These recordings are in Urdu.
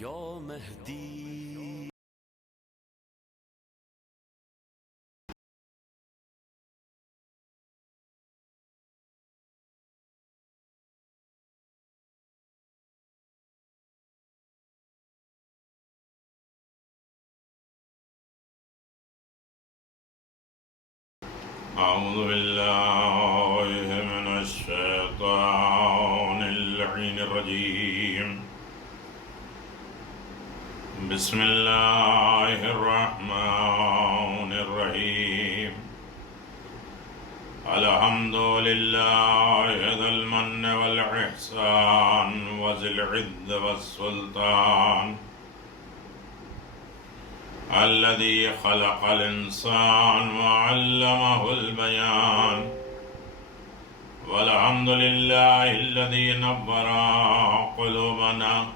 یا مهدی. أعوذ بالله من الشيطان اللعين الرجيم. بسم الله الرحمن الرحيم. الحمد لله ذي المن والإحسان وذي العز والسلطان الذي خلق الإنسان وعلمه البيان. والحمد لله الذي نور قلوبنا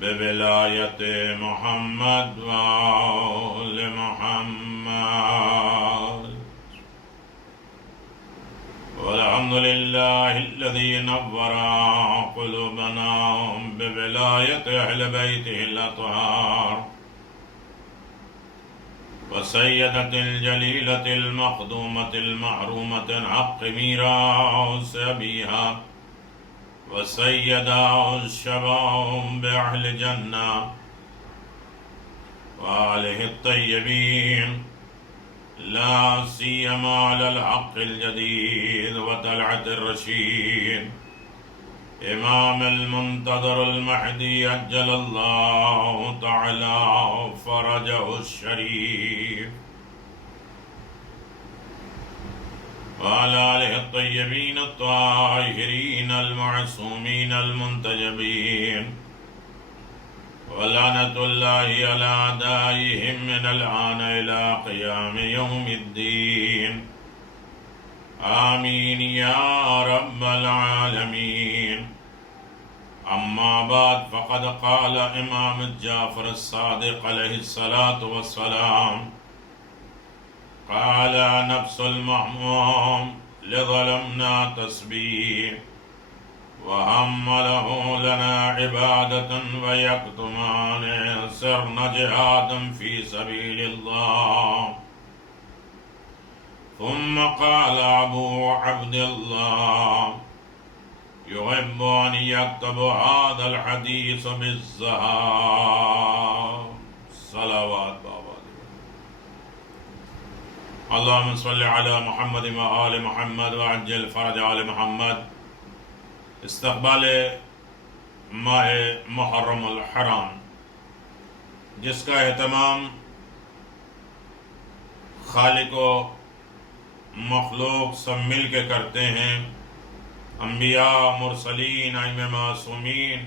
بولاية محمد وآل محمد. والحمد لله الذي نور قلوبنا بولاية أهل بيته الأطهار وسيدة الجليلة المخدومة المحرومة حق ميراث أبيها وسيدة الشباب بأهل الجنة وآله الطيبين، لا سيما على الحق الجديد وطلعة الرشيد امام المنتظر المهدي عجل الله تعالى فرجه الشريف، وعلى آله الطيبين الطاهرين المعصومين المنتجبين، ولعنة الله على أعدائهم من الآن إلى قيام يوم الدين. آمين يا رب العالمين. أما بعد، فقد قال إمام جعفر الصادق عليه الصلاة والسلام: قال نفس المحموم لظلمنا تسبيح وحمله لنا عبادة ويكتمان سرنا جهادا في سبيل الله. ثم قال أبو عبد الله: يحب أن يكتب هذا الحديث بالذهب. صلوات بابا. اللهم صل على محمد وآل محمد وعجل فرج آل محمد. استقبال ماہ محرم الحرام، جس کا اہتمام خالق و مخلوق سب مل کے کرتے ہیں، انبیاء، مرسلین، ائمہ معصومین.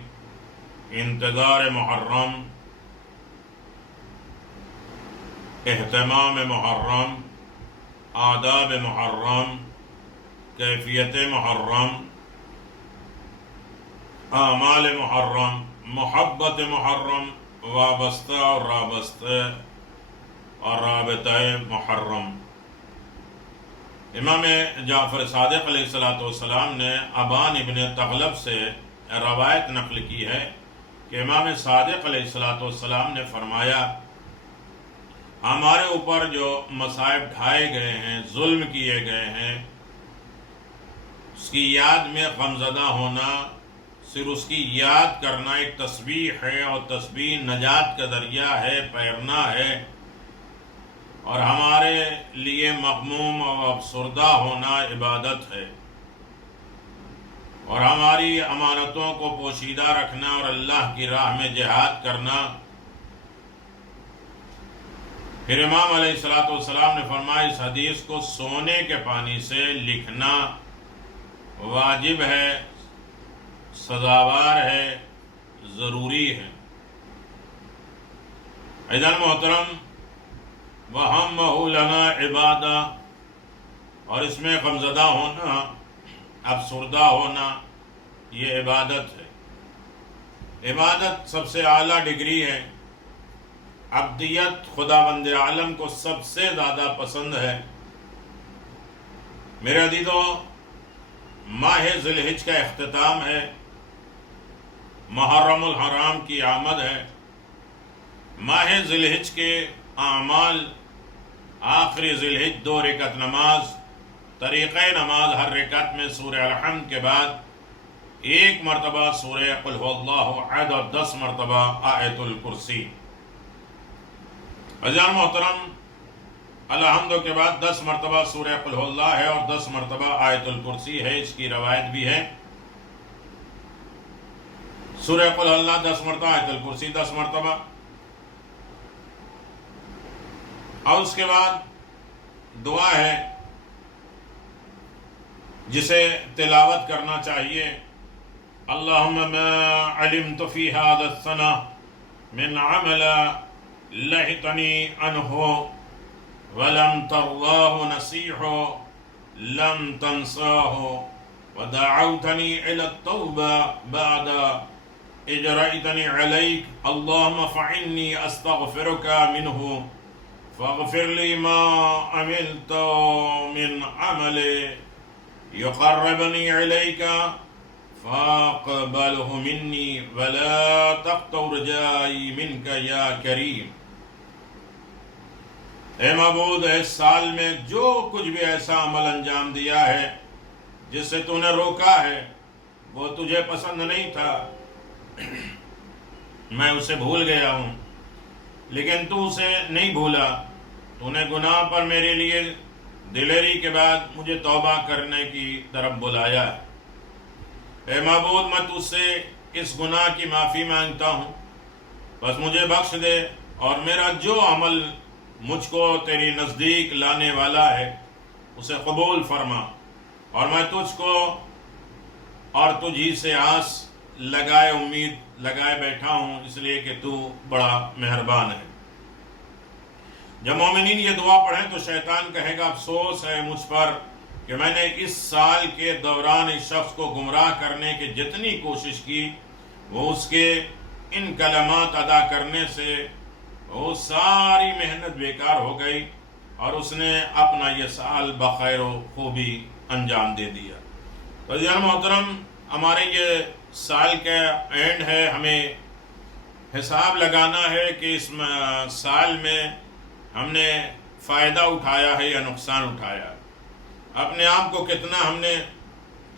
انتظار محرم، اہتمام محرم، آداب محرم، کیفیت محرم، اعمال محرم، محبت محرم، وابستہ اور رابطہ اور رابطہ محرم. امام جعفر صادق علیہ السلام نے ابان ابن تغلب سے روایت نقل کی ہے کہ امام صادق علیہ السلام نے فرمایا: ہمارے اوپر جو مصائب ڈھائے گئے ہیں، ظلم کیے گئے ہیں، اس کی یاد میں غمزدہ ہونا، صرف اس کی یاد کرنا ایک تسبیح ہے، اور تسبیح نجات کا ذریعہ ہے، پیرنا ہے. اور ہمارے لیے مغموم اور افسردہ ہونا عبادت ہے، اور ہماری امانتوں کو پوشیدہ رکھنا اور اللہ کی راہ میں جہاد کرنا. پھر امام علیہ السلام نے فرمایا: اس حدیث کو سونے کے پانی سے لکھنا واجب ہے، سزاوار ہے، ضروری ہے. ایذن محترم، وَحَمَّهُ لَنَا عِبَادَةً، اور اس میں غمزدہ ہونا، افسردہ ہونا، یہ عبادت ہے. عبادت سب سے اعلیٰ ڈگری ہے. عبدیت خداوند عالم کو سب سے زیادہ پسند ہے. میرے عزیزو، ماہ ذی الحجہ کا اختتام ہے. محرم الحرام کی آمد ہے، ماہ ذی الحج کے اعمال، آخری ذی الحج 2 رکعت نماز، طریقہ نماز ہر رکعت میں سورہ الحمد کے بعد 1 مرتبہ سورہ قل هو اللہ احد اور 10 مرتبہ آیت الکرسی۔ عزیزان محترم، الحمد کے بعد 10 مرتبہ سورہ قل هو اللہ ہے اور 10 مرتبہ آیت الکرسی ہے، اس کی روایت بھی ہے۔ سورہ قل هو اللہ 10 مرتبہ، آیت الکرسی 10 مرتبہ، اور اس کے بعد دعا ہے جسے تلاوت کرنا چاہیے۔ اللہم ما علمت فی هذا السنہ من عمل لہتنی عنہ ولم ترضاه نصیحہ لم تنساہ ودعوتنی الى التوبہ بعد اجرأتنی علیک اللہم فعنی استغفرک منہ فاغفر لی ما عملت من عمل يقربني إليك فاقبله مني ولا تقطع رجائي منك يا كريم۔ اے معبود، اس سال میں جو کچھ بھی ایسا عمل انجام دیا ہے جس سے تو نے روکا ہے، وہ تجھے پسند نہیں تھا، میں اسے بھول گیا ہوں، لیکن تو اسے نہیں بھولا، تو نے گناہ پر میرے لیے دلیری کے بعد مجھے توبہ کرنے کی طرف بلایا ہے۔ اے معبود، میں تجھ سے اس گناہ کی معافی مانگتا ہوں، بس مجھے بخش دے اور میرا جو عمل مجھ کو تیری نزدیک لانے والا ہے اسے قبول فرما، اور میں تجھ کو اور تجھی سے آس لگائے امید لگائے بیٹھا ہوں، اس لیے کہ تو بڑا مہربان ہے۔ جب مومنین یہ دعا پڑھیں تو شیطان کہے گا افسوس ہے مجھ پر کہ میں نے اس سال کے دوران اس شخص کو گمراہ کرنے کی جتنی کوشش کی وہ اس کے ان کلمات ادا کرنے سے وہ ساری محنت بیکار ہو گئی اور اس نے اپنا یہ سال بخیر و خوبی انجام دے دیا۔ تو عزیزان محترم، ہمارے یہ سال کا اینڈ ہے، ہمیں حساب لگانا ہے کہ اس سال میں ہم نے فائدہ اٹھایا ہے یا نقصان اٹھایا، اپنے آپ کو کتنا ہم نے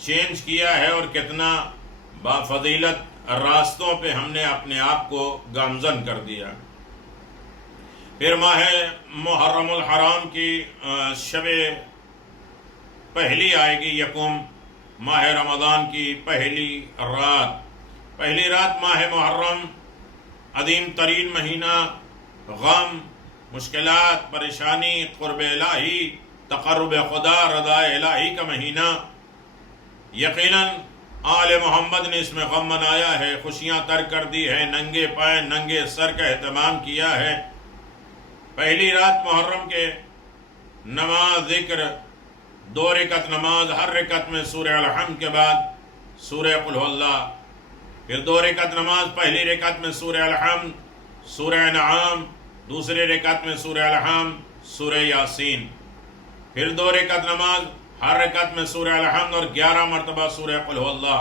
چینج کیا ہے اور کتنا بافضیلت راستوں پہ ہم نے اپنے آپ کو گامزن کر دیا۔ پھر ماہ محرم الحرام کی شب پہلی آئے گی، یکم ماہ رمضان کی پہلی رات ماہ محرم، عظیم ترین مہینہ، غم، مشکلات، پریشانی، قرب الہی، تقرب خدا، رضا الہی کا مہینہ۔ یقیناً آل محمد نے اس میں غم منایا ہے، خوشیاں ترک کر دی ہے، ننگے پائے ننگے سر کا اہتمام کیا ہے۔ پہلی رات محرم کے نماز ذکر، 2 رکعت نماز، ہر رکعت میں سورہ الحمد کے بعد سورہ قل هو اللہ، پھر 2 رکعت نماز، پہلی رکعت میں سورہ الحمد، سورہ انعام، دوسرے رکعت میں سورہ الحمد، سورہ یاسین، پھر 2 رکعت نماز، ہر رکعت میں سورہ الحمد اور 11 مرتبہ سورہ قل هو اللہ۔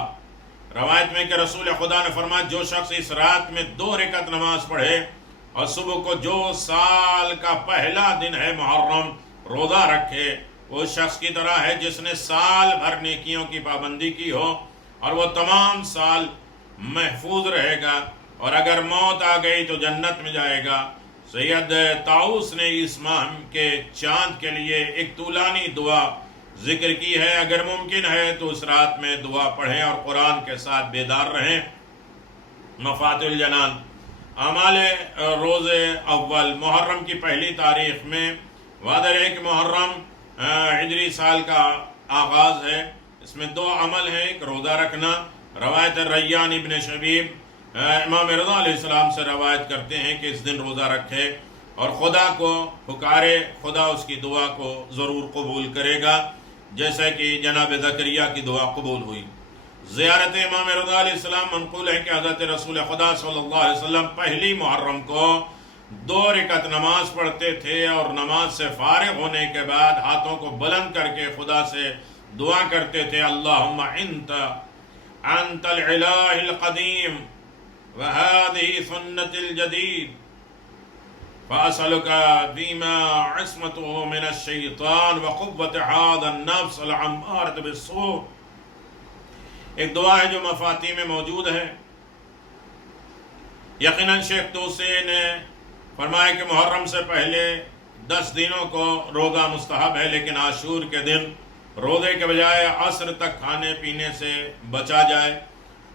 روایت میں کہ رسول خدا نے فرمایا جو شخص اس رات میں 2 رکعت نماز پڑھے اور صبح کو جو سال کا پہلا دن ہے محرم روزہ رکھے، وہ شخص کی طرح ہے جس نے سال بھر نیکیوں کی پابندی کی ہو، اور وہ تمام سال محفوظ رہے گا، اور اگر موت آ گئی تو جنت میں جائے گا۔ سید طاؤس نے اس ماہ کے چاند کے لیے ایک طولانی دعا ذکر کی ہے، اگر ممکن ہے تو اس رات میں دعا پڑھیں اور قرآن کے ساتھ بیدار رہیں۔ مفاتح الجنان، اعمال روز اول محرم کی پہلی تاریخ میں واضح ہے کہ محرم ہجری سال کا آغاز ہے، اس میں 2 عمل ہیں، ایک روزہ رکھنا، روایت ریان ابن شبیب امام رضا علیہ السلام سے روایت کرتے ہیں کہ اس دن روزہ رکھے اور خدا کو پکارے، خدا اس کی دعا کو ضرور قبول کرے گا، جیسا کہ جناب زکریا کی دعا قبول ہوئی۔ زیارت امام رضا علیہ السلام منقول ہے کہ حضرت رسول خدا صلی اللہ علیہ وسلم پہلی محرم کو 2 رکعت نماز پڑھتے تھے اور نماز سے فارغ ہونے کے بعد ہاتھوں کو بلند کر کے خدا سے دعا کرتے تھے، اللہم انت العلہ القدیم وهذه سنة الجديد فأسألك فيما عصمته من الشیطان وقوة هذا النفس العمارة بالسوء. ایک دعا ہے جو مفاتیح میں موجود ہے. یقیناً شیخ توسی نے فرمایا کہ محرم سے پہلے 10 دنوں کو روزہ مستحب ہے، لیکن عاشور کے دن روزے کے بجائے عصر تک کھانے پینے سے بچا جائے،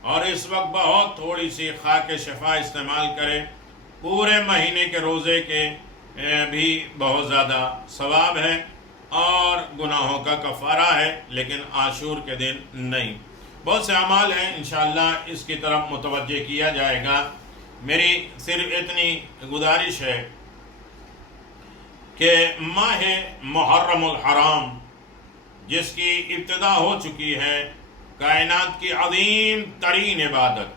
اور اس وقت بہت تھوڑی سی خاک شفا استعمال کرے. پورے مہینے کے روزے کے بھی بہت زیادہ ثواب ہے اور گناہوں کا کفارہ ہے، لیکن عاشور کے دن نہیں. بہت سے اعمال ہیں، انشاءاللہ اس کی طرف متوجہ کیا جائے گا. میری صرف اتنی گزارش ہے کہ ماہ محرم الحرام جس کی ابتدا ہو چکی ہے، کائنات کی عظیم ترین عبادت،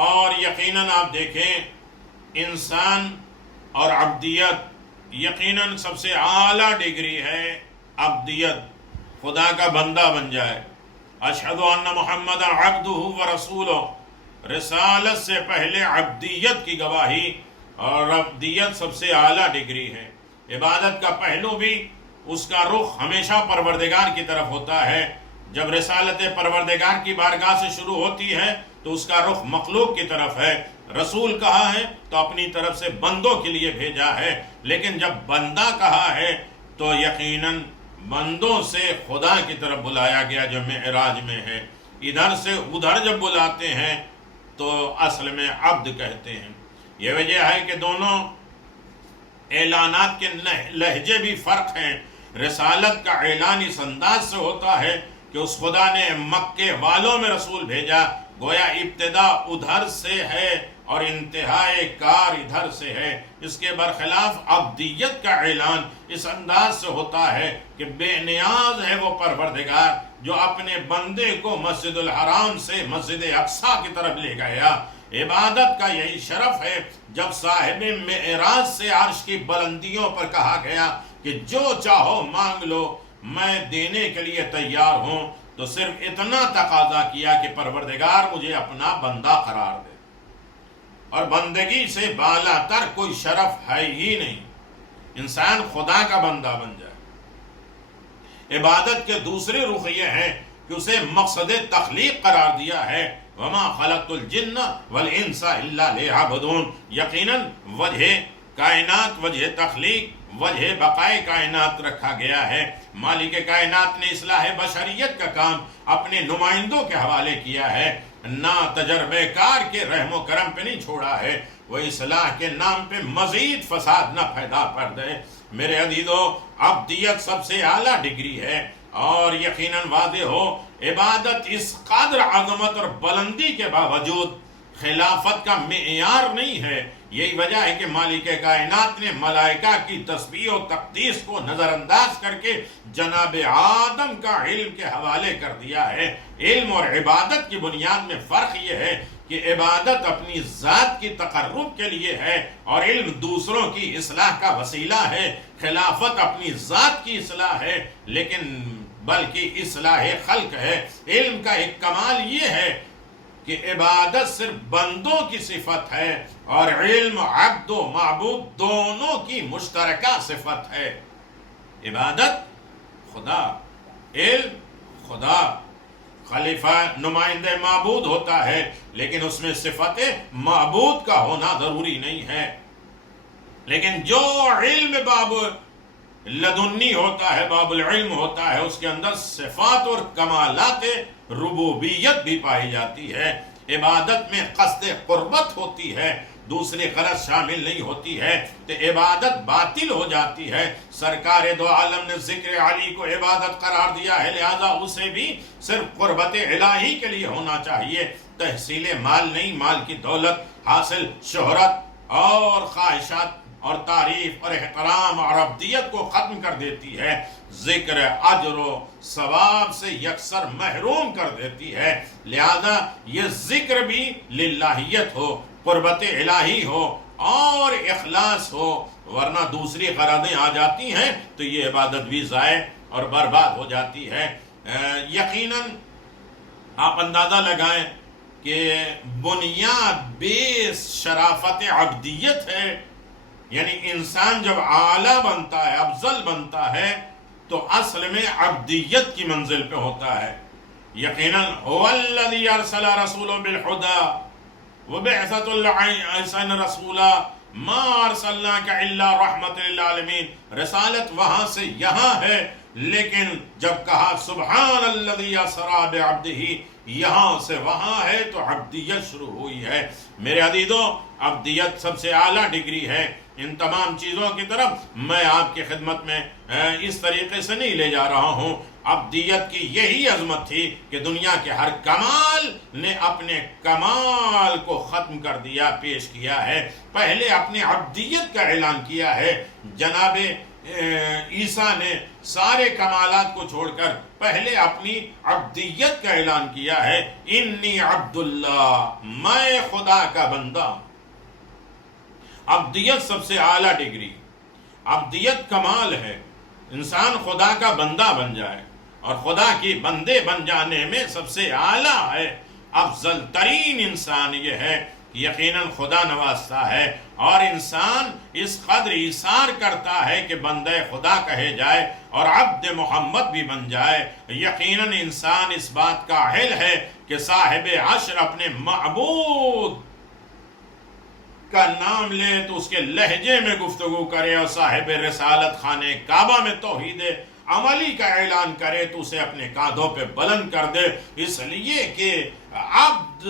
اور یقیناً آپ دیکھیں انسان اور عبدیت یقیناً سب سے اعلیٰ ڈگری ہے. عبدیت، خدا کا بندہ بن جائے. اشہد ان محمد عبدہ ورسولہ، رسالت سے پہلے عبدیت کی گواہی، اور عبدیت سب سے اعلیٰ ڈگری ہے. عبادت کا پہلو بھی اس کا رخ ہمیشہ پروردگار کی طرف ہوتا ہے. جب رسالت پروردگار کی بارگاہ سے شروع ہوتی ہے تو اس کا رخ مخلوق کی طرف ہے. رسول کہا ہے تو اپنی طرف سے بندوں کے لیے بھیجا ہے، لیکن جب بندہ کہا ہے تو یقیناً بندوں سے خدا کی طرف بلایا گیا جو معراج میں ہے. ادھر سے ادھر جب بلاتے ہیں تو اصل میں عبد کہتے ہیں. یہ وجہ ہے کہ دونوں اعلانات کے لہجے بھی فرق ہیں. رسالت کا اعلان اس انداز سے ہوتا ہے کہ اس خدا نے مکے والوں میں رسول بھیجا، گویا ابتدا ادھر سے ہے اور انتہائی کار ادھر سے ہے. اس کے برخلاف عبدیت کا اعلان اس انداز سے ہوتا ہے کہ بے نیاز ہے وہ پروردگار جو اپنے بندے کو مسجد الحرام سے مسجد اقصی کی طرف لے گیا. عبادت کا یہی شرف ہے. جب صاحب معراج سے عرش کی بلندیوں پر کہا گیا کہ جو چاہو مانگ لو، میں دینے کے لیے تیار ہوں، تو صرف اتنا تقاضا کیا کہ پروردگار مجھے اپنا بندہ قرار دے. اور بندگی سے بالا تر کوئی شرف ہے ہی نہیں. انسان خدا کا بندہ بن جائے. عبادت کے دوسرے رخ یہ ہے کہ اسے مقصد تخلیق قرار دیا ہے. وما خلقت الجن والانس الا ليعبدون. یقیناً وجہ کائنات، وجہ تخلیق، وجہ بقائے کائنات رکھا گیا ہے. مالک کائنات نے اصلاح بشریت کا کام اپنے نمائندوں کے حوالے کیا ہے، نہ تجربے کار کے رحم و کرم پہ نہیں چھوڑا ہے. وہ اصلاح کے نام پہ مزید فساد نہ پیدا کر دے. میرے عزیزو، عبدیت سب سے اعلیٰ ڈگری ہے، اور یقیناً واضح ہو عبادت اس قدر عظمت اور بلندی کے باوجود خلافت کا معیار نہیں ہے. یہی وجہ ہے کہ مالک کائنات نے ملائکہ کی تسبیح و تقدیس کو نظر انداز کر کے جناب آدم کا علم کے حوالے کر دیا ہے. علم اور عبادت کی بنیاد میں فرق یہ ہے کہ عبادت اپنی ذات کی تقرب کے لیے ہے اور علم دوسروں کی اصلاح کا وسیلہ ہے. خلافت اپنی ذات کی اصلاح ہے لیکن بلکہ اصلاح خلق ہے. علم کا ایک کمال یہ ہے کہ عبادت صرف بندوں کی صفت ہے اور علم عبد و معبود دونوں کی مشترکہ صفت ہے. عبادت خدا، علم خدا. خلیفہ نمائندہ معبود ہوتا ہے لیکن اس میں صفت معبود کا ہونا ضروری نہیں ہے. لیکن جو علم باب لدنی ہوتا ہے، باب العلم ہوتا ہے، اس کے اندر صفات اور کمالات ربوبیت بھی پائی جاتی ہے. عبادت میں قصد قربت ہوتی ہے، دوسری غرض شامل نہیں ہوتی ہے تو عبادت باطل ہو جاتی ہے. سرکار دو عالم نے ذکر علی کو عبادت قرار دیا ہے، لہذا اسے بھی صرف قربت الہی کے لیے ہونا چاہیے. تحصیل مال نہیں، مال کی دولت حاصل شہرت اور خواہشات اور تعریف اور احترام اور عبدیت کو ختم کر دیتی ہے. ذکر اجر و ثواب سے یکسر محروم کر دیتی ہے. لہذا یہ ذکر بھی للہیت ہو، قربت الہی ہو اور اخلاص ہو، ورنہ دوسری غرضیں آ جاتی ہیں تو یہ عبادت بھی ضائع اور برباد ہو جاتی ہے. یقیناً آپ اندازہ لگائیں کہ بنیاد بیس شرافت عبدیت ہے، یعنی انسان جب اعلیٰ بنتا ہے، افضل بنتا ہے، تو اصل میں عبدیت کی منزل پہ ہوتا ہے۔ یقیناً هو الذی ارسل رسولہ بالہدی وبعثۃ الحسن رسولا ما ارسلناک الا رحمۃ للعالمین۔ رسالت وہاں سے یہاں ہے، لیکن جب کہا سبحان الذی اسری بعبدہ، یہاں سے وہاں ہے، تو عبدیت شروع ہوئی ہے۔ میرے عزیزو، عبدیت سب سے اعلیٰ ڈگری ہے۔ ان تمام چیزوں کی طرف میں آپ کی خدمت میں اس طریقے سے نہیں لے جا رہا ہوں۔ عبدیت کی یہی عظمت تھی کہ دنیا کے ہر کمال نے اپنے کمال کو ختم کر دیا، پیش کیا ہے۔ پہلے اپنے عبدیت کا اعلان کیا ہے۔ جناب عیسیٰ نے سارے کمالات کو چھوڑ کر پہلے اپنی عبدیت کا اعلان کیا ہے، انی عبد اللہ، میں خدا کا بندہ ہوں۔ عبدیت سب سے اعلیٰ ڈگری، عبدیت کمال ہے، انسان خدا کا بندہ بن جائے، اور خدا کی بندے بن جانے میں سب سے اعلیٰ ہے، افضل ترین انسان یہ ہے، یقیناً خدا نوازتا ہے، اور انسان اس قدر ایثار کرتا ہے کہ بندہ خدا کہے جائے اور عبد محمد بھی بن جائے۔ یقیناً انسان اس بات کا اہل ہے کہ صاحب عشر اپنے معبود کا نام لے تو اس کے لہجے میں گفتگو کرے، اور صاحب رسالت خانے کعبہ میں توحید عملی کا اعلان کرے تو اسے اپنے کاندھوں پہ بلند کر دے، اس لیے کہ عبد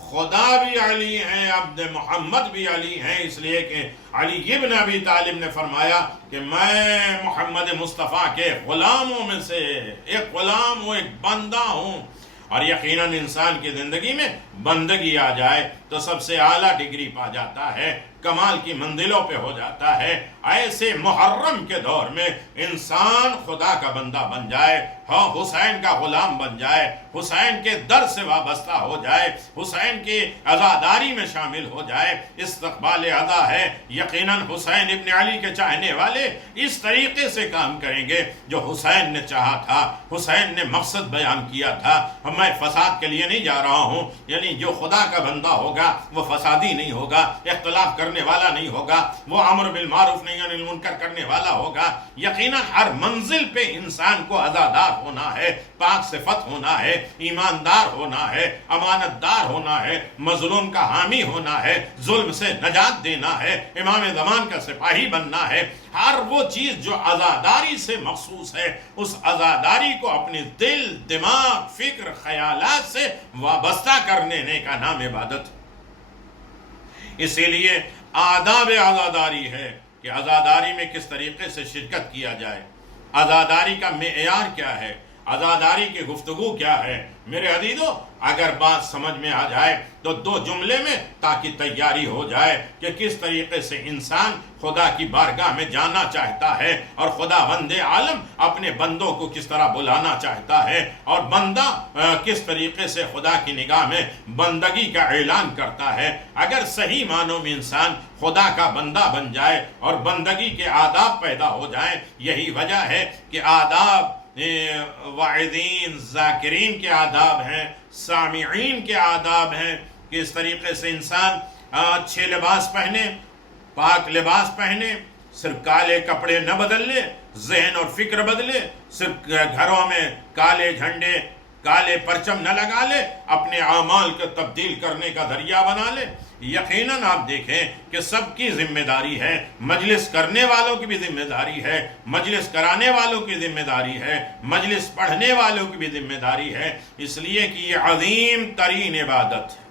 خدا بھی علی ہیں، عبد محمد بھی علی ہیں، اس لیے کہ علی ابن ابی طالب نے فرمایا کہ میں محمد مصطفیٰ کے غلاموں میں سے ایک غلام ہوں، ایک بندہ ہوں۔ اور یقیناً انسان کی زندگی میں بندگی آ جائے تو سب سے اعلیٰ ڈگری پا جاتا ہے، کمال کی منزلوں پہ ہو جاتا ہے۔ ایسے محرم کے دور میں انسان خدا کا بندہ بن جائے، ہاں حسین کا غلام بن جائے، حسین کے در سے وابستہ ہو جائے، حسین کی عزاداری میں شامل ہو جائے، استقبال عزا ہے۔ یقیناً حسین ابن علی کے چاہنے والے اس طریقے سے کام کریں گے جو حسین نے چاہا تھا، حسین نے مقصد بیان کیا تھا۔ میں فساد کے لیے نہیں جا رہا ہوں، یعنی جو خدا کا بندہ ہوگا وہ فسادی نہیں ہوگا، اختلاف کرنے والا نہیں ہوگا، وہ امر بالمعروف نہیں عن المنکر کرنے والا ہوگا۔ یقیناً ہر منزل پہ انسان کو عزادار ہونا ہے، پاک صفت ہونا ہے، ایماندار ہونا ہے، امانت دار ہونا ہے، مظلوم کا حامی ہونا ہے، ظلم سے نجات دینا ہے، امام زمان کا سپاہی بننا ہے۔ ہر وہ چیز جو عزاداری سے مخصوص ہے، اس عزاداری کو اپنے دل، دماغ، فکر، خیالات سے وابستہ کرنے کا نام عبادت۔ اسی لیے آداب عزاداری ہے کہ عزاداری میں کس طریقے سے شرکت کیا جائے، عزاداری کا معیار کیا ہے، عزاداری کی گفتگو کیا ہے۔ میرے عزیزو، اگر بات سمجھ میں آ جائے تو دو جملے میں تاکہ تیاری ہو جائے کہ کس طریقے سے انسان خدا کی بارگاہ میں جانا چاہتا ہے، اور خدا بند عالم اپنے بندوں کو کس طرح بلانا چاہتا ہے، اور بندہ کس طریقے سے خدا کی نگاہ میں بندگی کا اعلان کرتا ہے۔ اگر صحیح معنوں میں انسان خدا کا بندہ بن جائے اور بندگی کے آداب پیدا ہو جائیں، یہی وجہ ہے کہ آداب واعظین، ذاکرین کے آداب ہیں، سامعین کے آداب ہیں کہ اس طریقے سے انسان اچھے لباس پہنے، پاک لباس پہنے، صرف کالے کپڑے نہ بدل لے، ذہن اور فکر بدلے، صرف گھروں میں کالے جھنڈے، کالے پرچم نہ لگا لے، اپنے اعمال کو تبدیل کرنے کا ذریعہ بنا لے۔ یقیناً آپ دیکھیں کہ سب کی ذمہ داری ہے، مجلس کرنے والوں کی بھی ذمہ داری ہے، مجلس کرانے والوں کی ذمہ داری ہے، مجلس پڑھنے والوں کی بھی ذمہ داری ہے، اس لیے کہ یہ عظیم ترین عبادت ہے۔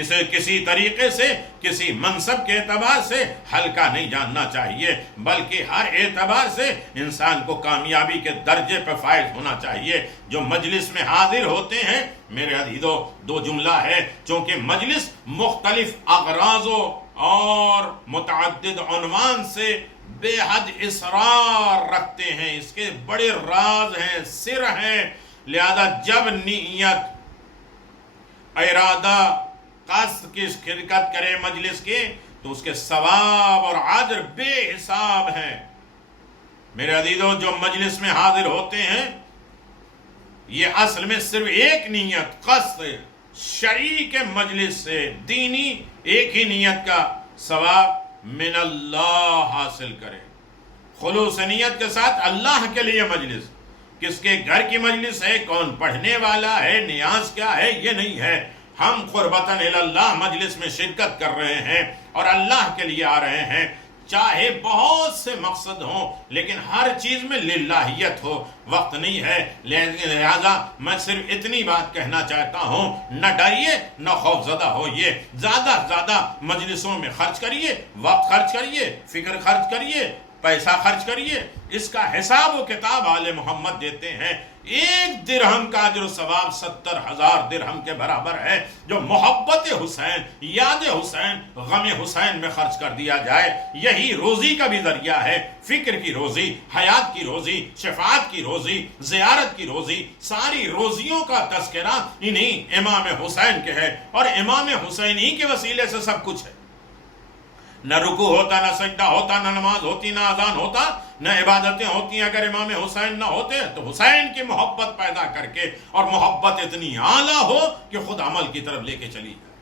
اسے کسی طریقے سے، کسی منصب کے اعتبار سے ہلکا نہیں جاننا چاہیے، بلکہ ہر اعتبار سے انسان کو کامیابی کے درجے پر فائز ہونا چاہیے۔ جو مجلس میں حاضر ہوتے ہیں، میرے عزیزو، دو جملہ ہے، چونکہ مجلس مختلف اغراضوں اور متعدد عنوان سے بے حد اسرار رکھتے ہیں، اس کے بڑے راز ہیں، سر ہیں، لہذا جب نیت، ارادہ، قصد کی شرکت کرے مجلس کے تو اس کے ثواب اور اجر بے حساب ہیں۔ میرے عزیزو، جو مجلس میں حاضر ہوتے ہیں یہ اصل میں صرف ایک نیت، قصد شریک مجلس سے دینی ایک ہی نیت کا ثواب من اللہ حاصل کرے، خلوص نیت کے ساتھ اللہ کے لیے مجلس۔ کس کے گھر کی مجلس ہے، کون پڑھنے والا ہے، نیاز کیا ہے، یہ نہیں ہے۔ ہم قربتاً اللہ مجلس میں شرکت کر رہے ہیں اور اللہ کے لیے آ رہے ہیں، چاہے بہت سے مقصد ہوں لیکن ہر چیز میں للہیت ہو۔ وقت نہیں ہے، لہذا میں صرف اتنی بات کہنا چاہتا ہوں، نہ ڈریے نہ خوف زدہ ہوئیے، زیادہ زیادہ مجلسوں میں خرچ کریے، وقت خرچ کریے، فکر خرچ کریے، پیسہ خرچ کریے۔ اس کا حساب و کتاب آل محمد دیتے ہیں، ایک درہم کا اجر و ثواب 70,000 درہم کے برابر ہے، جو محبت حسین، یاد حسین، غم حسین میں خرچ کر دیا جائے۔ یہی روزی کا بھی ذریعہ ہے، فکر کی روزی، حیات کی روزی، شفاعت کی روزی، زیارت کی روزی، ساری روزیوں کا تذکرہ انہی امام حسین کے ہے، اور امام حسین ہی کے وسیلے سے سب کچھ ہے۔ نہ رکوع ہوتا، نہ سجدہ ہوتا، نہ نماز ہوتی، نہ اذان ہوتا، نہ عبادتیں ہوتی اگر امام حسین نہ ہوتے۔ تو حسین کی محبت پیدا کر کے، اور محبت اتنی اعلیٰ ہو کہ خود عمل کی طرف لے کے چلی جائے،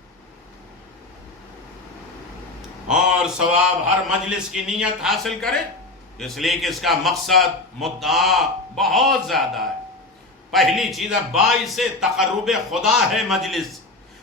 اور ثواب ہر مجلس کی نیت حاصل کرے، اس لیے کہ اس کا مقصد مدعا بہت زیادہ ہے۔ پہلی چیز باعث تقرب خدا ہے مجلس،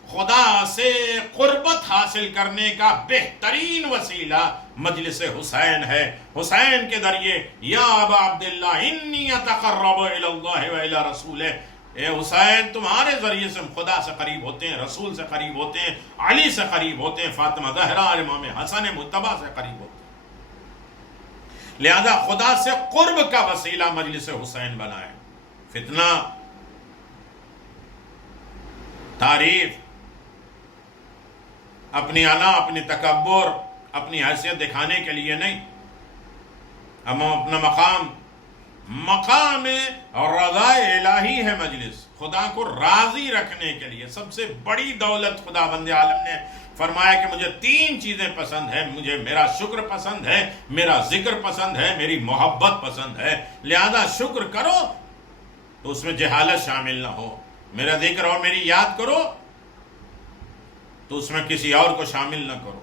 خدا سے قربت حاصل کرنے کا بہترین وسیلہ مجلس حسین ہے۔ حسین کے ذریعے یا ابا عبداللہ انی اتقرب الی اللہ و الی رسولہ، اے حسین تمہارے ذریعے سے ہم خدا سے قریب ہوتے ہیں، رسول سے قریب ہوتے ہیں، علی سے قریب ہوتے ہیں، فاطمہ زہرا، امام حسن مجتبی سے قریب ہوتے ہیں۔ لہذا خدا سے قرب کا وسیلہ مجلس حسین بنائے۔ فتنہ، تعریف، اپنی انا، اپنی تکبر، اپنی حیثیت دکھانے کے لیے نہیں، ہم اپنا مقام رضا الہی ہے مجلس، خدا کو راضی رکھنے کے لیے۔ سب سے بڑی دولت خدا بند عالم نے فرمایا کہ مجھے 3 چیزیں پسند ہیں، مجھے میرا شکر پسند ہے، میرا ذکر پسند ہے، میری محبت پسند ہے۔ لہذا شکر کرو تو اس میں جہالت شامل نہ ہو، میرا ذکر اور میری یاد کرو تو اس میں کسی اور کو شامل نہ کرو،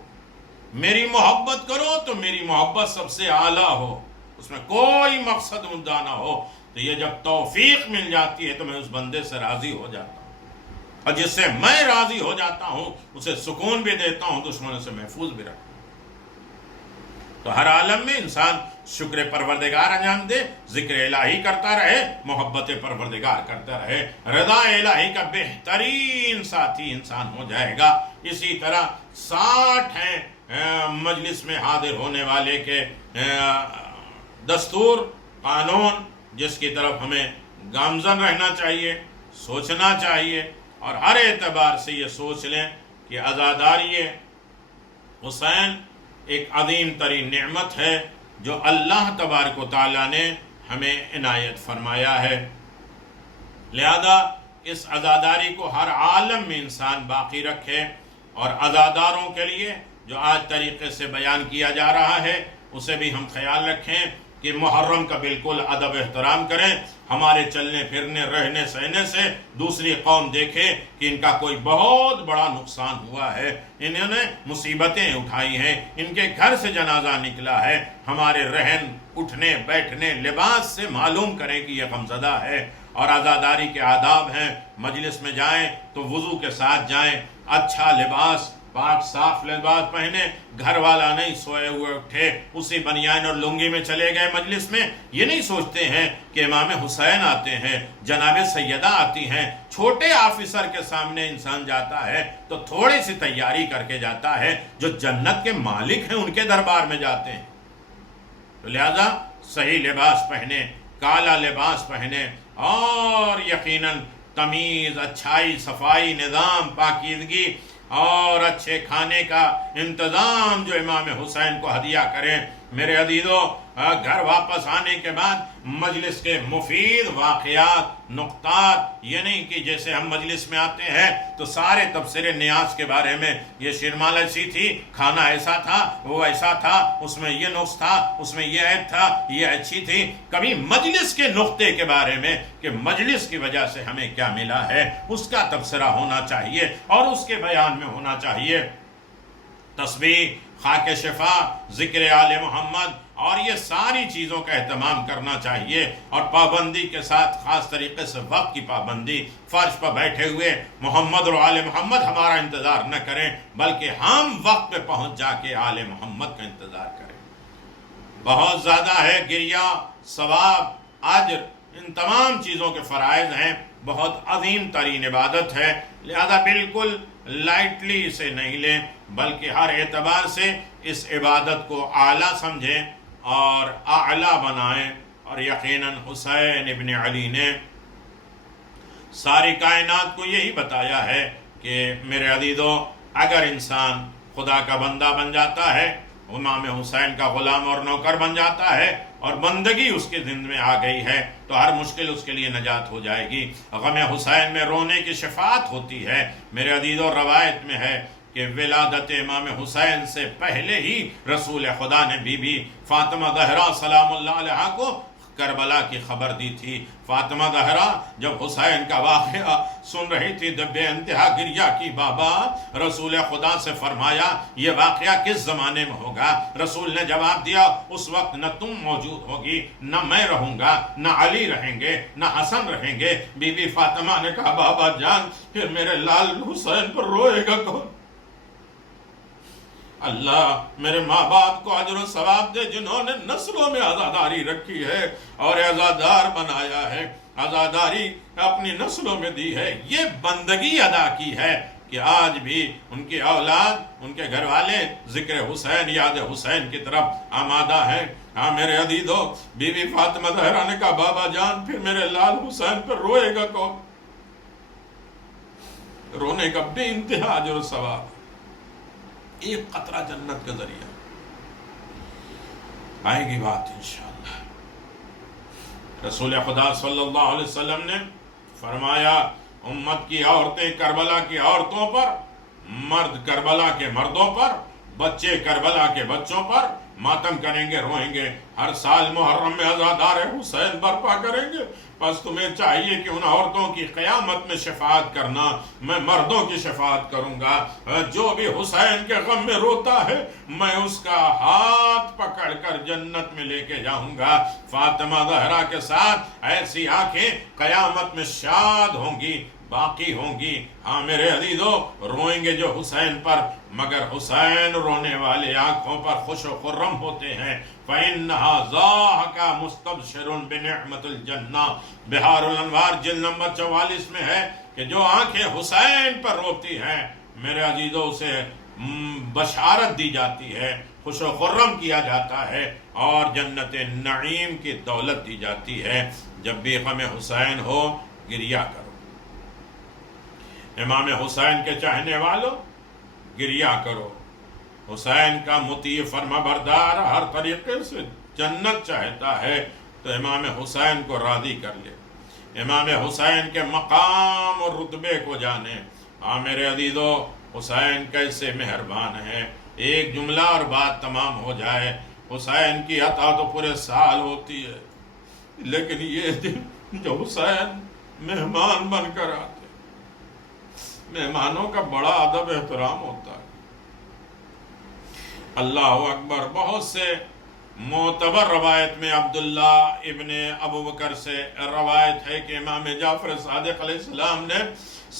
میری محبت کرو تو میری محبت سب سے اعلیٰ ہو، اس میں کوئی مقصد مدعا نہ ہو۔ تو یہ جب توفیق مل جاتی ہے تو میں اس بندے سے راضی ہو جاتا ہوں، اور جس سے میں راضی ہو جاتا ہوں اسے سکون بھی دیتا ہوں، دشمنوں سے محفوظ بھی رکھتا ہوں۔ تو ہر عالم میں انسان شکر پروردگار انجام دے، ذکر الہی کرتا رہے، محبت پروردگار کرتا رہے، رضا الہی کا بہترین ساتھی انسان ہو جائے گا۔ اسی طرح 60 ہیں مجلس میں حاضر ہونے والے کے دستور، قانون، جس کی طرف ہمیں گامزن رہنا چاہیے، سوچنا چاہیے، اور ہر اعتبار سے یہ سوچ لیں کہ عزاداری حسین ایک عظیم ترین نعمت ہے جو اللہ تبارک و تعالیٰ نے ہمیں عنایت فرمایا ہے۔ لہذا اس عزاداری کو ہر عالم میں انسان باقی رکھے، اور عزاداروں کے لیے جو آج طریقے سے بیان کیا جا رہا ہے اسے بھی ہم خیال رکھیں کہ محرم کا بالکل ادب احترام کریں۔ ہمارے چلنے پھرنے، رہنے سہنے سے دوسری قوم دیکھے کہ ان کا کوئی بہت بڑا نقصان ہوا ہے، انہوں نے مصیبتیں اٹھائی ہیں، ان کے گھر سے جنازہ نکلا ہے۔ ہمارے رہن، اٹھنے بیٹھنے، لباس سے معلوم کریں کہ یہ غمزدہ ہے۔ اور عزاداری کے آداب ہیں، مجلس میں جائیں تو وضو کے ساتھ جائیں، اچھا لباس، پاک صاف لباس پہنے، گھر والا نہیں سوئے ہوئے اٹھے اسی بنیان اور لنگی میں چلے گئے مجلس میں۔ یہ نہیں سوچتے ہیں کہ امام حسین آتے ہیں، جناب سیدہ آتی ہیں۔ چھوٹے آفیسر کے سامنے انسان جاتا ہے تو تھوڑی سی تیاری کر کے جاتا ہے، جو جنت کے مالک ہیں ان کے دربار میں جاتے ہیں۔ تو لہذا صحیح لباس پہنے، کالا لباس پہنے، اور یقیناً تمیز، اچھائی، صفائی، نظام، پاکیزگی اور اچھے کھانے کا انتظام جو امام حسین کو ہدیہ کریں۔ میرے عزیزو گھر واپس آنے کے بعد مجلس کے مفید واقعات نقطات، یہ نہیں کہ جیسے ہم مجلس میں آتے ہیں تو سارے تبصرے نیاز کے بارے میں، یہ شیرمال ایسی تھی، کھانا ایسا تھا، وہ ایسا تھا، اس میں یہ نقص تھا، اس میں یہ عیب تھا، یہ اچھی تھی. کبھی مجلس کے نقطے کے بارے میں کہ مجلس کی وجہ سے ہمیں کیا ملا ہے اس کا تبصرہ ہونا چاہیے اور اس کے بیان میں ہونا چاہیے. تسبیح، خاک شفا، ذکر آل محمد اور یہ ساری چیزوں کا اہتمام کرنا چاہیے، اور پابندی کے ساتھ خاص طریقے سے وقت کی پابندی. فرش پر بیٹھے ہوئے محمد اور آل محمد ہمارا انتظار نہ کریں، بلکہ ہم وقت پہ پہنچ جا کے آل محمد کا انتظار کریں. بہت زیادہ ہے گریہ، ثواب، اجر، ان تمام چیزوں کے فرائض ہیں، بہت عظیم ترین عبادت ہے، لہذا بالکل لائٹلی اسے نہیں لیں، بلکہ ہر اعتبار سے اس عبادت کو اعلیٰ سمجھیں اور اعلیٰ بنائیں. اور یقیناً حسین ابن علی نے ساری کائنات کو یہی بتایا ہے کہ میرے عزیزو اگر انسان خدا کا بندہ بن جاتا ہے، امام حسین کا غلام اور نوکر بن جاتا ہے اور بندگی اس کے ذمہ میں آ گئی ہے تو ہر مشکل اس کے لیے نجات ہو جائے گی. غم حسین میں رونے کی شفاعت ہوتی ہے. میرے عزیزو روایت میں ہے کہ ولادت امام حسین سے پہلے ہی رسول خدا نے بی بی فاطمہ زہرا سلام اللہ علیہا کو کربلا کی خبر دی تھی. فاطمہ زہرا جب حسین کا واقعہ سن رہی تھی تو بے انتہا گریہ کی. بابا، رسول خدا سے فرمایا یہ واقعہ کس زمانے میں ہوگا؟ رسول نے جواب دیا اس وقت نہ تم موجود ہوگی، نہ میں رہوں گا، نہ علی رہیں گے، نہ حسن رہیں گے. بی بی فاطمہ نے کہا بابا جان پھر میرے لال حسین پر روئے گا کون؟ اللہ میرے ماں باپ کو اجر و ثواب دے جنہوں نے نسلوں میں عزاداری رکھی ہے اور عزادار بنایا ہے، عزاداری اپنی نسلوں میں دی ہے، یہ بندگی ادا کی ہے کہ آج بھی ان کی اولاد، ان کے گھر والے ذکر حسین، یاد حسین کی طرف آمادہ ہیں. ہاں میرے عزیزو، بی بی فاطمہ زہرا نے کہا بابا جان پھر میرے لال حسین پر روئے گا کون؟ رونے کا بے انتہا اجر و ثواب، ایک قطرہ جنت کا ذریعہ. آئے گی بات انشاءاللہ. رسول خدا صلی اللہ علیہ وسلم نے فرمایا امت کی عورتیں کربلا کی عورتوں پر، مرد کربلا کے مردوں پر، بچے کربلا کے بچوں پر ماتم کریں گے، روئیں گے. ہر سال محرم میں عزادار حسین برپا کریں گے. بس تمہیں چاہیے کہ ان عورتوں کی قیامت میں شفاعت کرنا، میں مردوں کی شفاعت کروں گا. جو بھی حسین کے غم میں روتا ہے میں اس کا ہاتھ پکڑ کر جنت میں لے کے جاؤں گا. فاطمہ زہرا کے ساتھ ایسی آنکھیں قیامت میں شاد ہوں گی، باقی ہوں گی. ہاں میرے عزیزو، روئیں گے جو حسین پر، مگر حسین رونے والے آنکھوں پر خوش و خرم ہوتے ہیں. فَإِنَّهَا ذَاهَكَ مُسْتَبْشِرٌ بِنِعْمَةِ الْجَنَّةِ. بہار الانوار جلد نمبر 44 میں ہے کہ جو آنکھیں حسین پر روتی ہیں میرے عزیزو اسے بشارت دی جاتی ہے، خوش و خرم کیا جاتا ہے اور جنت نعیم کی دولت دی جاتی ہے. جب بھی غم حسین ہو گریہ کرو. امام حسین کے چاہنے والوں گریہ کرو. حسین کا مطیع فرما بردار ہر طریقے سے جنت چاہتا ہے تو امام حسین کو راضی کر لے، امام حسین کے مقام اور رتبے کو جانے. ہاں میرے عزیزو، حسین کیسے مہربان ہے. ایک جملہ اور بات تمام ہو جائے. حسین کی عطا تو پورے سال ہوتی ہے، لیکن یہ دن جو حسین مہمان بن کر آتے، مہمانوں کا بڑا ادب احترام ہوتا ہے. اللہ اکبر. بہت سے معتبر روایت میں عبداللہ ابن ابو بکر سے روایت ہے کہ امام جعفر صادق علیہ السلام نے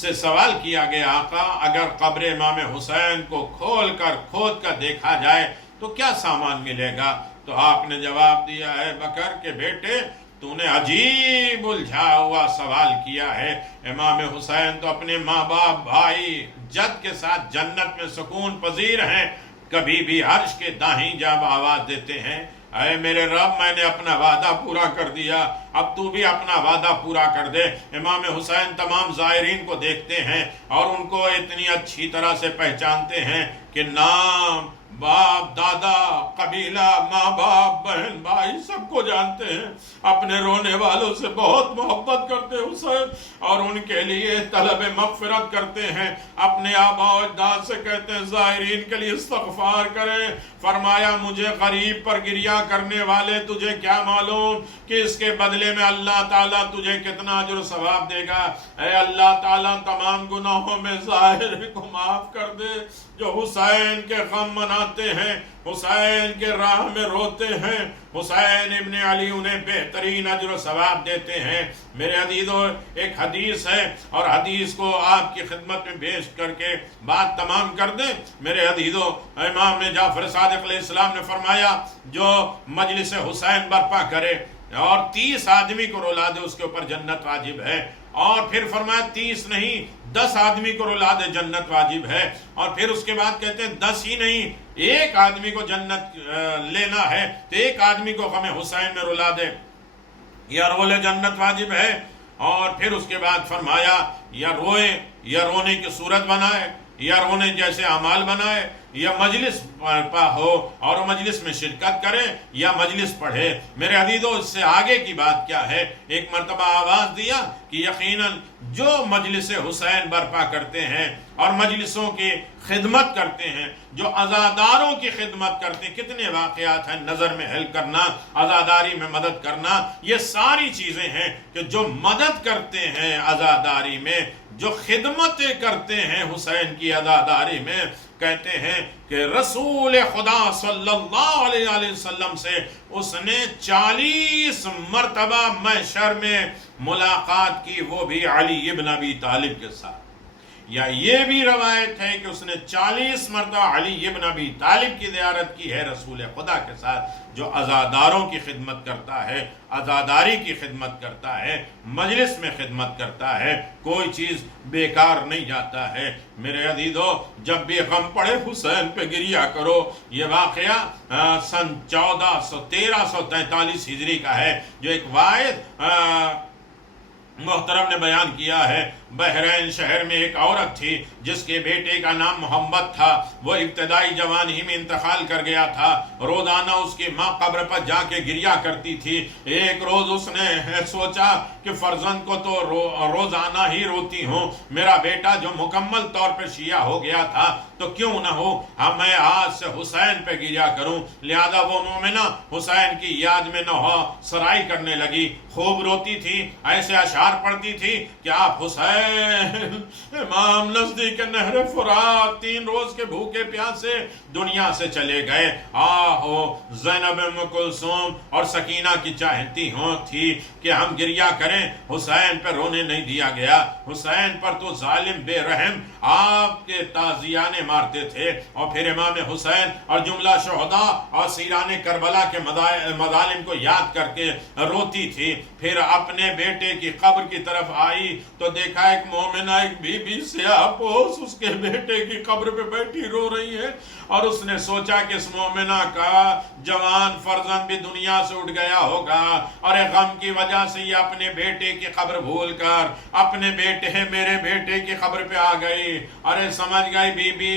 سے سوال کیا گیا آقا اگر قبر امام حسین کو کھود کر دیکھا جائے تو کیا سامان ملے گا؟ تو آپ نے جواب دیا ہے بکر کے بیٹے تو نے عجیب الجھا ہوا سوال کیا ہے. امام حسین تو اپنے ماں باپ، بھائی، جد کے ساتھ جنت میں سکون پذیر ہیں. کبھی بھی عرش کے دائیں جانب آواز دیتے ہیں اے میرے رب میں نے اپنا وعدہ پورا کر دیا، اب تو بھی اپنا وعدہ پورا کر دے. امام حسین تمام زائرین کو دیکھتے ہیں اور ان کو اتنی اچھی طرح سے پہچانتے ہیں کہ نام باپ دادا قبیلہ ماں باپ بہن بھائی سب کو جانتے ہیں، اپنے رونے والوں سے بہت محبت کرتے حسین اور ان کے لیے طلب مغفرت کرتے ہیں، اپنے آباء و اجداد سے کہتے ہیں زائرین کے لیے استغفار کریں۔ فرمایا مجھے غریب پر گریہ کرنے والے تجھے کیا معلوم کہ اس کے بدلے میں اللہ تعالیٰ تجھے کتنا اجر و ثواب دے گا۔ اے اللہ تعالیٰ تمام گناہوں میں ظاہر کو معاف کر دے، جو حسین کے غم مناتے ہیں، حسین کے راہ میں روتے ہیں، حسین ابن علی انہیں بہترین اجر و ثواب دیتے ہیں۔ میرے عزیزو ایک حدیث ہے اور حدیث کو آپ کی خدمت میں پیش کر کے بات تمام کر دیں۔ میرے عزیزو امام جعفر صادق علیہ السلام نے فرمایا جو مجلس حسین برپا کرے اور 30 آدمی کو رلا دے اس کے اوپر جنت واجب ہے، اور پھر فرمایا 30 نہیں 10 آدمی کو رلا دے جنت واجب ہے، اور پھر اس کے بعد کہتے ہیں 10 ہی نہیں ایک آدمی کو جنت لینا ہے تو ایک آدمی کو غم حسین میں رلا دے یا رو لے جنت واجب ہے۔ اور پھر اس کے بعد فرمایا یا روئے یا رونے کی صورت بنائے یا رونے جیسے اعمال بنائے، یا مجلس پا ہو اور مجلس میں شرکت کرے یا مجلس پڑھے۔ میرے عزیزو اس سے آگے کی بات کیا ہے؟ ایک مرتبہ آواز دیا کہ یقیناً جو مجلس حسین برپا کرتے ہیں اور مجلسوں کی خدمت کرتے ہیں، جو عزاداروں کی خدمت کرتے ہیں، کتنے واقعات ہیں نظر میں حل کرنا، عزاداری میں مدد کرنا، یہ ساری چیزیں ہیں کہ جو مدد کرتے ہیں عزاداری میں، جو خدمتیں کرتے ہیں حسین کی عزاداری میں، کہتے ہیں کہ رسول خدا صلی اللہ علیہ وسلم سے اس نے 40 مرتبہ محشر میں ملاقات کی، وہ بھی علی ابن ابی طالب کے ساتھ۔ یا یہ بھی روایت ہے کہ اس نے 40 مرتبہ علی ابن ابی طالب کی زیارت کی ہے رسول خدا کے ساتھ۔ جو عزاداروں کی خدمت کرتا ہے، عزاداری کی خدمت کرتا ہے، مجلس میں خدمت کرتا ہے، کوئی چیز بیکار نہیں جاتا ہے۔ میرے عزیزو جب بھی غم پڑے حسین پہ گریہ کرو۔ یہ واقعہ سن 1343 ہجری کا ہے، جو ایک واحد محترم نے بیان کیا ہے۔ بحرین شہر میں ایک عورت تھی جس کے بیٹے کا نام محمد تھا، وہ ابتدائی جوانی میں انتقال کر گیا تھا۔ روزانہ اس کی ماں قبر پر جا کے گریہ کرتی تھی۔ ایک روز اس نے سوچا کہ فرزند کو تو روزانہ ہی روتی ہوں، میرا بیٹا جو مکمل طور پر شیعہ ہو گیا تھا تو کیوں نہ ہو میں آج سے حسین پہ گریہ کروں۔ لہذا وہ مومنہ حسین کی یاد میں نوحہ سرائی کرنے لگی، خوب روتی تھی، ایسے اشعار پڑھتی تھی کہ آپ حسین امام نزدیک نہر فرات 3 روز کے بھوکے پیاسے دنیا سے چلے گئے۔ آہو زینب ام کلثوم اور سکینہ کی چاہتی تھی کہ ہم گریہ کریں، حسین پر رونے نہیں دیا گیا، حسین پر تو ظالم بے رحم آپ کے تازیانے مارتے تھے۔ اور پھر امام حسین اور جملہ شہداء اور سیران کربلا کے مظالم کو یاد کر کے روتی تھی۔ پھر اپنے بیٹے کی قبر کی طرف آئی تو دیکھا ایک مومنہ، ایک بی بی سیاہ پوش اس کے بیٹے کی قبر پہ بیٹھی رو رہی ہے، اور اس نے سوچا کہ اس مومنہ کا جوان فرزند بھی دنیا سے اٹھ گیا ہوگا، اور غم کی وجہ سے یہ اپنے بیٹے کی قبر بھول کر اپنے میرے بیٹے کی قبر پہ آ گئی۔ ارے سمجھ گئی بی بی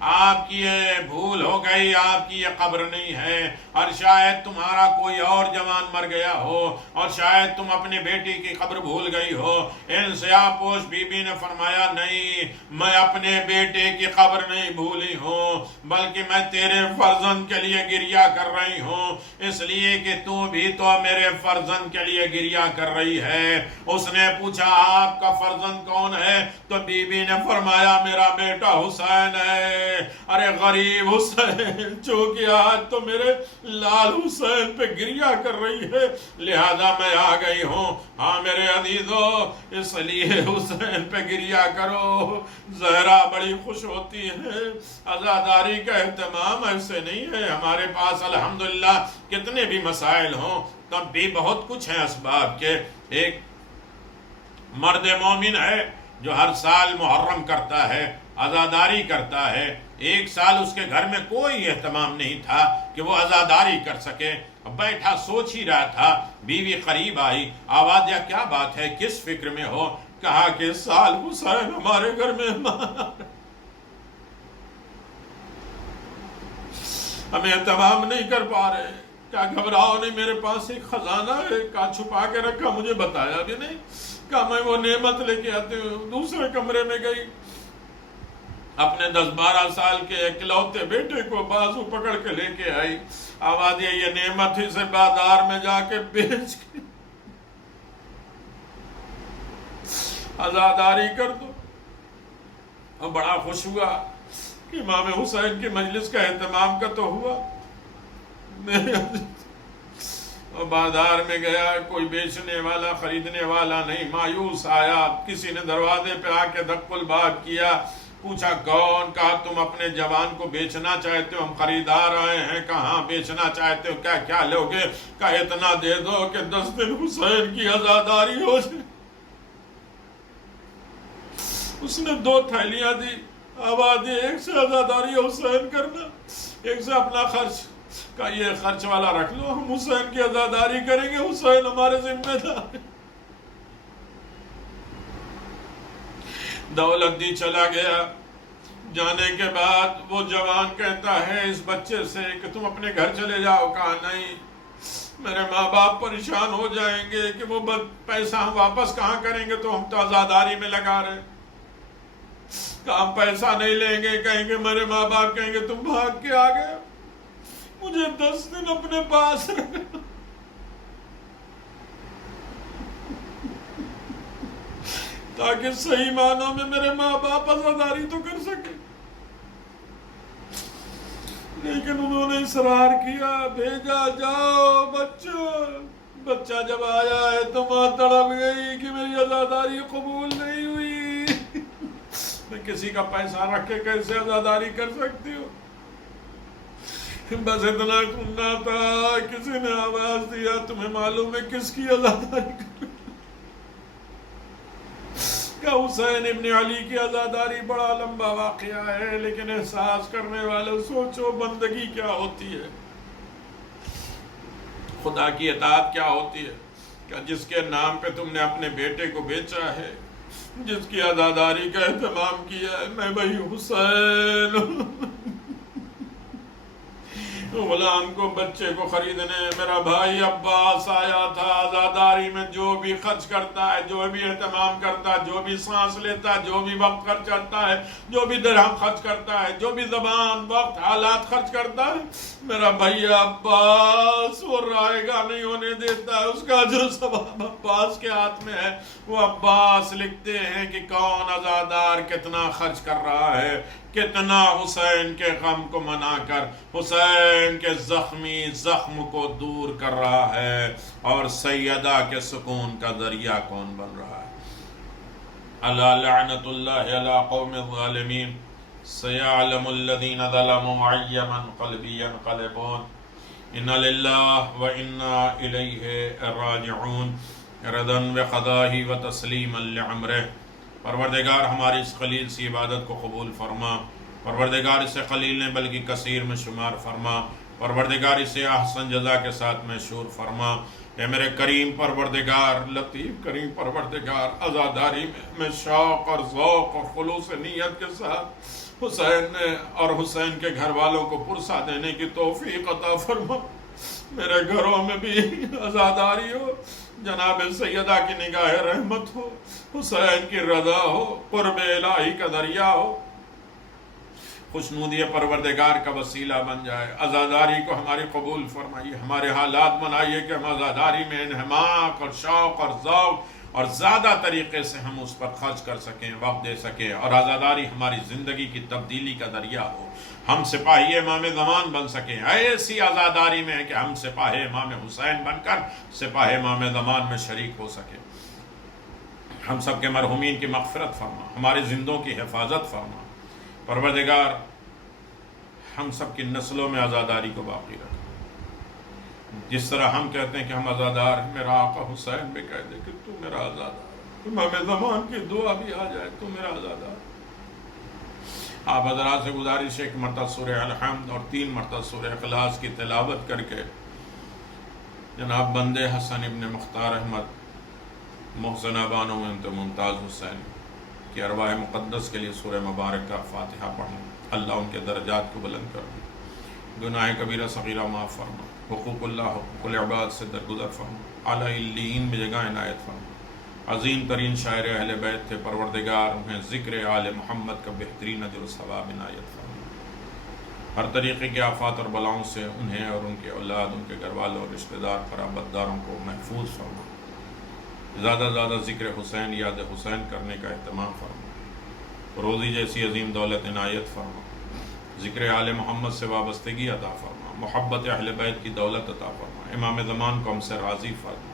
آپ کی یہ بھول ہو گئی، آپ کی یہ قبر نہیں ہے، اور شاید تمہارا کوئی اور جوان مر گیا ہو، اور شاید تم اپنے بیٹی کی قبر بھول گئی ہو۔ ان سیاہ پوش بی بی نے فرمایا نہیں، میں اپنے بیٹے کی قبر نہیں بھولی ہوں، بلکہ میں تیرے فرزند کے لیے گریہ کر رہی ہوں، اس لیے کہ تو بھی تو میرے فرزند کے لیے گریہ کر رہی ہے۔ اس نے پوچھا آپ کا فرزند کون ہے؟ تو بی بی نے فرمایا میرا بیٹا حسین ہے۔ ارے غریب حسین، چونکہ آج تو میرے لال حسین پہ گریہ کر رہی ہے لہذا میں آ گئی ہوں۔ ہاں میرے عزیزو اس لیے حسین پہ گریہ کرو، زہرا بڑی خوش ہوتی ہے۔ عزاداری کا اہتمام ایسے نہیں ہے، ہمارے پاس الحمدللہ کتنے بھی مسائل ہوں تب بھی بہت کچھ ہیں اسباب کے۔ ایک مرد مومن ہے جو ہر سال محرم کرتا ہے، عزاداری کرتا ہے، 1 سال اس کے گھر میں کوئی اہتمام نہیں تھا کہ وہ عزاداری کر سکے، بیٹھا سوچ ہی رہا تھا، بیوی قریب آئی، آواز دیا کیا بات ہے، کس فکر میں ہو؟ کہا کہ اس سال حسین ہمارے گھر میں ہمیں اہتمام نہیں کر پا رہے. کیا گھبراؤ نہیں، میرے پاس ایک خزانہ ہے، کہاں چھپا کے رکھا، مجھے بتایا بھی نہیں. کہا میں وہ نعمت لے کے آتے ہوں. دوسرے کمرے میں گئی، اپنے 10-12 سال کے اکلوتے بیٹے کو بازو پکڑ کے لے کے آئی. آواز یہ نعمت ہی سے بازار میں جا کے بیچ کے آزاداری کر دو. اور بڑا خوش ہوا کہ امام حسین کی مجلس کا اہتمام کا تو ہوا. اور بازار میں گیا، کوئی بیچنے والا خریدنے والا نہیں. مایوس آیا، کسی نے دروازے پہ آ کے دق الباب کیا. پوچھا کون؟ کہا تم اپنے جوان کو بیچنا چاہتے ہو، ہم خریدار آئے ہیں. کہاں بیچنا چاہتے ہو، کیا کیا لوگے؟ کہا اتنا دے دو کہ 10 دن حسین کی آزاداری ہو جائے. اس نے 2 تھیلیاں دی. آواز دی ایک سے آزاداری حسین کرنا، ایک سے اپنا خرچ. کہا یہ خرچ والا رکھ لو، ہم حسین کی آزاداری کریں گے، حسین ہمارے ذمہ دار. دولت دی چلا گیا. جانے کے بعد وہ جوان کہتا ہے اس بچے سے کہ تم اپنے گھر چلے جاؤ. کہا نہیں، میرے ماں باپ پریشان ہو جائیں گے کہ وہ پیسہ ہم واپس کہاں کریں گے، تو ہم تو آزاداری میں لگا رہے. کہا ہم پیسہ نہیں لیں گے، کہیں گے میرے ماں باپ کہیں گے تم بھاگ کے آ گئے. مجھے 10 دن اپنے پاس رکھنا تاکہ صحیح معنوں میں میرے ماں باپ آزاداری تو کر سکے. لیکن انہوں نے اصرار کیا، بھیجا جاؤ بچہ جب آیا ہے تو ماں تڑپ گئی کہ میری آزاداری قبول نہیں ہوئی. میں کسی کا پیسہ رکھ کے کیسے آزاداری کر سکتی ہوں؟ بس اتنا سننا تھا. کسی نے آواز دیا تمہیں معلوم ہے کس کی آزاداری کر؟ کہ حسین ابن علی کی آزاداری. بڑا لمبا واقعہ ہے، لیکن احساس کرنے والے سوچو بندگی کیا ہوتی ہے، خدا کی اطاعت کیا ہوتی ہے. کہ جس کے نام پہ تم نے اپنے بیٹے کو بیچا ہے، جس کی آزاداری کا اہتمام کیا ہے، میں بھائی حسین غلام کو، بچے کو خریدنے میرا بھائی عباس آیا تھا. آزاداری میں جو بھی خرچ کرتا ہے، جو بھی اہتمام کرتا ہے، جو بھی سانس لیتا ہے، جو بھی وقت خرچ کرتا ہے، جو بھی درہم خرچ کرتا ہے، جو بھی زبان وقت حالات خرچ کرتا ہے، میرا بھائی عباس وہ رائے گا نہیں ہونے دیتا ہے. اس کا اجر و ثواب عباس کے ہاتھ میں ہے. وہ عباس لکھتے ہیں کہ کون آزادار کتنا خرچ کر رہا ہے، کتنا حسین کے غم کو منا کر حسین کے زخمی زخم کو دور کر رہا ہے، اور سیدہ کے سکون کا ذریعہ کون بن رہا ہے. الا لعنت اللہ علی قوم الظالمین سیعلم الذین ظلموا ای منقلب ینقلبون ان للہ و انا الیہ راجعون ردا بقضاہ و تسلیما لعمرہ. پروردگار ہماری اس قلیل سی عبادت کو قبول فرما. پروردگار اسے قلیل نے بلکہ کثیر میں شمار فرما. پروردگار اسے احسن جزا کے ساتھ محشور فرما. کہ میرے کریم پروردگار، لطیف کریم پروردگار، عزاداری میں شوق اور ذوق اور خلوص نیت کے ساتھ حسین نے اور حسین کے گھر والوں کو پرسہ دینے کی توفیق عطا فرما. میرے گھروں میں بھی عزاداری ہو، جناب سیدہ کی نگاہ رحمت ہو، حسین کی رضا ہو، قرب الہی کا ذریعہ ہو، خوشنودی پروردگار کا وسیلہ بن جائے. عزاداری کو ہماری قبول فرمائیے. ہمارے حالات بنائیے کہ ہم عزاداری میں انہماک اور شوق اور ذوق اور زیادہ طریقے سے ہم اس پر خرچ کر سکیں، وقت دے سکیں، اور عزاداری ہماری زندگی کی تبدیلی کا ذریعہ ہو. ہم سپاہی امام زمان بن سکیں. ایسی عزاداری میں ہے کہ ہم سپاہی امام حسین بن کر سپاہی امام زمان میں شریک ہو سکیں. ہم سب کے مرحومین کی مغفرت فرما، ہمارے زندوں کی حفاظت فرما. پروردگار ہم سب کی نسلوں میں عزاداری کو باقی رکھ. جس طرح ہم کہتے ہیں کہ ہم عزادار ہیں، میرا آقا حسین بھی کہہ دے کہ تو میرا عزادار. امام زمان کی دعا بھی آ جائے تو میرا عزادار. آپ حضرات سے گزارش ہے کہ مرتبہ سورہ الحمد اور 3 مرتبہ سورہ اخلاص کی تلاوت کر کے جناب بندے حسن ابن مختار احمد محسنہ بانو بنت ممتاز حسین کی ارواح مقدس کے لیے سورہ مبارکہ فاتحہ پڑھیں. اللہ ان کے درجات کو بلند کر دے. گناہ کبیرہ صغیرہ معاف فرما، حقوق اللہ حقوق العباد سے درگزر فرما، اعلیٰ علیین میں جگہ عنایت فرما۔ عظیم ترین شاعر اہل بیت تھے، پروردگار انہیں ذکر آل محمد کا بہترین اجر و ثواب عنایت فرما۔ ہر طریقے کے آفات اور بلاؤں سے انہیں اور ان کے اولاد، ان کے گھر والوں اور رشتہ دار قرابت داروں کو محفوظ فرما۔ زیادہ سے زیادہ ذکر حسین، یاد حسین کرنے کا اہتمام فرما۔ روزی جیسی عظیم دولت عنایت فرما۔ ذکر آل محمد سے وابستگی عطا فرما۔ محبت اہل بیت کی دولت عطا فرما۔ امام زمان کو ہم سے راضی فرما۔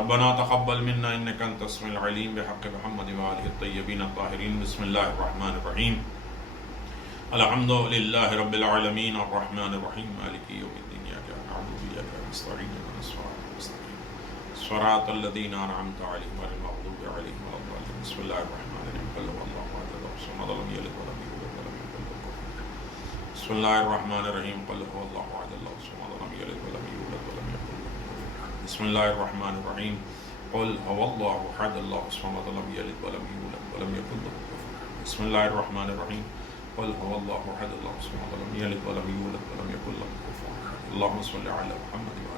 ربنا تقبل منا انک انت السمیع العلیم بحق محمد وآلہ الطیبین الطاہرین۔ بسم اللہ الرحمن الرحیم۔ الحمد للہ رب العالمین الرحمن الرحیم مالک یوم الدین ایاک نعبد و ایاک نستعین اهدنا الصراط المستقیم صراط الذین انعمت علیہم غیر المغضوب علیہم ولا الضالین۔ بسم اللہ الرحمن الرحیم قل هو اللہ احد اللہ الصمد لم یلد ولم یولد ولم یکن له کفوا احد۔ بسم اللہ الرحمن الرحیم قل هو اللہ احد اللہ الصمد لم یلد ولم یولد ولم یکن له کفوا احد۔ بسم اللہ الرحمن الرحیم قل هو اللہ احد اللہ الصمد لم یلد ولم یولد ولم یکن له کفوا احد۔ بسم اللہ الرحمن الرحیم قل هو الله احد الله الصمد لم يلد ولم يولد ولم يكن له كفوا احد۔ اللهم صل على محمد